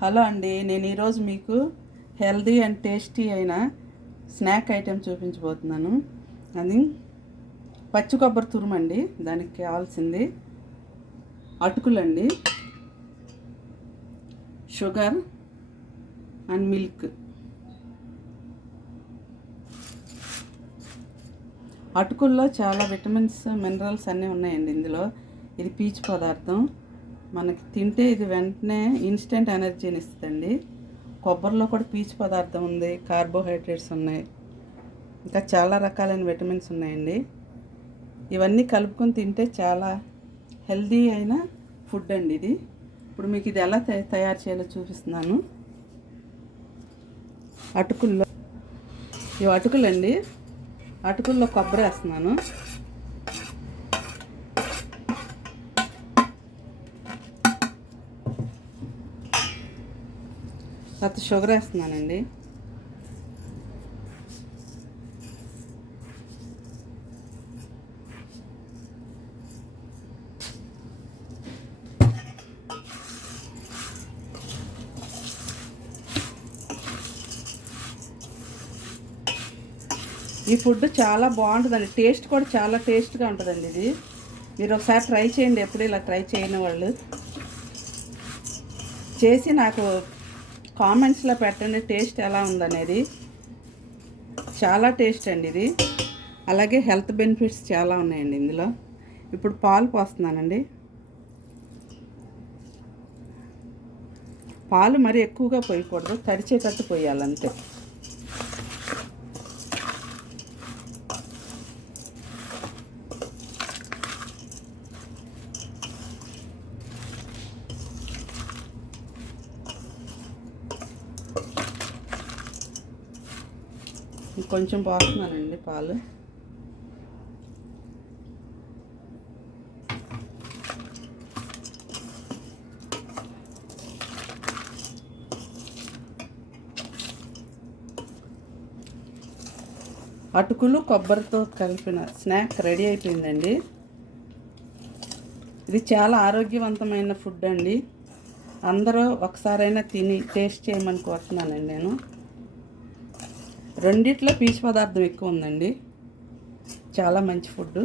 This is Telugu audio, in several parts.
హలో అండి, నేను ఈరోజు మీకు హెల్దీ అండ్ టేస్టీ అయిన స్నాక్ ఐటెం చూపించబోతున్నాను. అది పచ్చి కొబ్బరి తురుమండి. దానికి కావాల్సింది అటుకులండి, షుగర్ అండ్ మిల్క్. అటుకుల్లో చాలా విటమిన్స్, మినరల్స్ అన్నీ ఉన్నాయండి ఇందులో. ఇది పీచు పదార్థం. మనకి తింటే ఇది వెంటనే ఇన్స్టెంట్ ఎనర్జీని ఇస్తుందండి. కొబ్బరిలో కూడా పీచు పదార్థం ఉంది, కార్బోహైడ్రేట్స్ ఉన్నాయి, ఇంకా చాలా రకాలైన విటమిన్స్ ఉన్నాయండి. ఇవన్నీ కలుపుకొని తింటే చాలా హెల్దీ అయిన ఫుడ్ అండి ఇది. ఇప్పుడు మీకు ఇది ఎలా తయారు చేయాలో చూపిస్తున్నాను. ఇవి అటుకులండి. అటుకుల్లో కొబ్బరి వేస్తున్నాను. తర్వాత షుగర్ వేస్తున్నానండి. ఈ ఫుడ్ చాలా బాగుంటుందండి. టేస్ట్ కూడా చాలా టేస్ట్గా ఉంటుందండి ఇది. మీరు ఒకసారి ట్రై చేయండి. ఎప్పుడు ఇలా ట్రై చేయని వాళ్ళు చేసి నాకు కామెంట్స్లో పెట్టండి టేస్ట్ ఎలా ఉందనేది. చాలా టేస్ట్ అండి ఇది. అలాగే హెల్త్ బెనిఫిట్స్ చాలా ఉన్నాయండి ఇందులో. ఇప్పుడు పాలు పోస్తున్నానండి. పాలు మరీ ఎక్కువగా పోయకూడదు, తడిచేటట్టు పోయాలంతే. కొంచెం పోస్తున్నానండి పాలు. అటుకులు కొబ్బరితో కలిపిన స్నాక్ రెడీ అయిపోయిందండి. ఇది చాలా ఆరోగ్యవంతమైన ఫుడ్ అండి. అందరూ ఒకసారైనా తిని టేస్ట్ చేయమని కోరుతున్నానండి నేను. రెండిట్లో పీచు పదార్థం ఎక్కువ ఉందండి. చాలా మంచి ఫుడ్.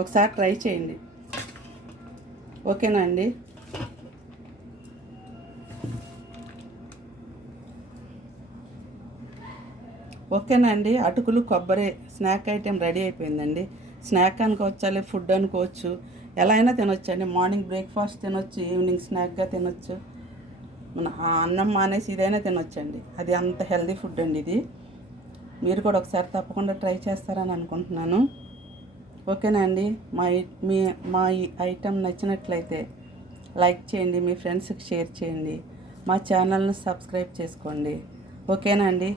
ఒకసారి ట్రై చేయండి. ఓకేనా అండి? ఓకేనా అండి? అటుకులు కొబ్బరి స్నాక్ ఐటెం రెడీ అయిపోయిందండి. స్నాక్ అనుకోవచ్చు, ఫుడ్ అనుకోవచ్చు, ఎలా అయినా తినొచ్చండి. మార్నింగ్ బ్రేక్ఫాస్ట్ తినొచ్చు, ఈవినింగ్ స్నాక్గా తినొచ్చు. మన అన్నం మానేసి ఇదైనా తినొచ్చండి. అది అంత హెల్దీ ఫుడ్ అండి ఇది. మీరు కూడా ఒకసారి తప్పకుండా ట్రై చేస్తారని అనుకుంటున్నాను. ఓకేనా అండి? మా ఈ ఐటెం నచ్చినట్లయితే లైక్ చేయండి, మీ ఫ్రెండ్స్కి షేర్ చేయండి, మా ఛానల్ని సబ్స్క్రైబ్ చేసుకోండి. ఓకేనా అండి?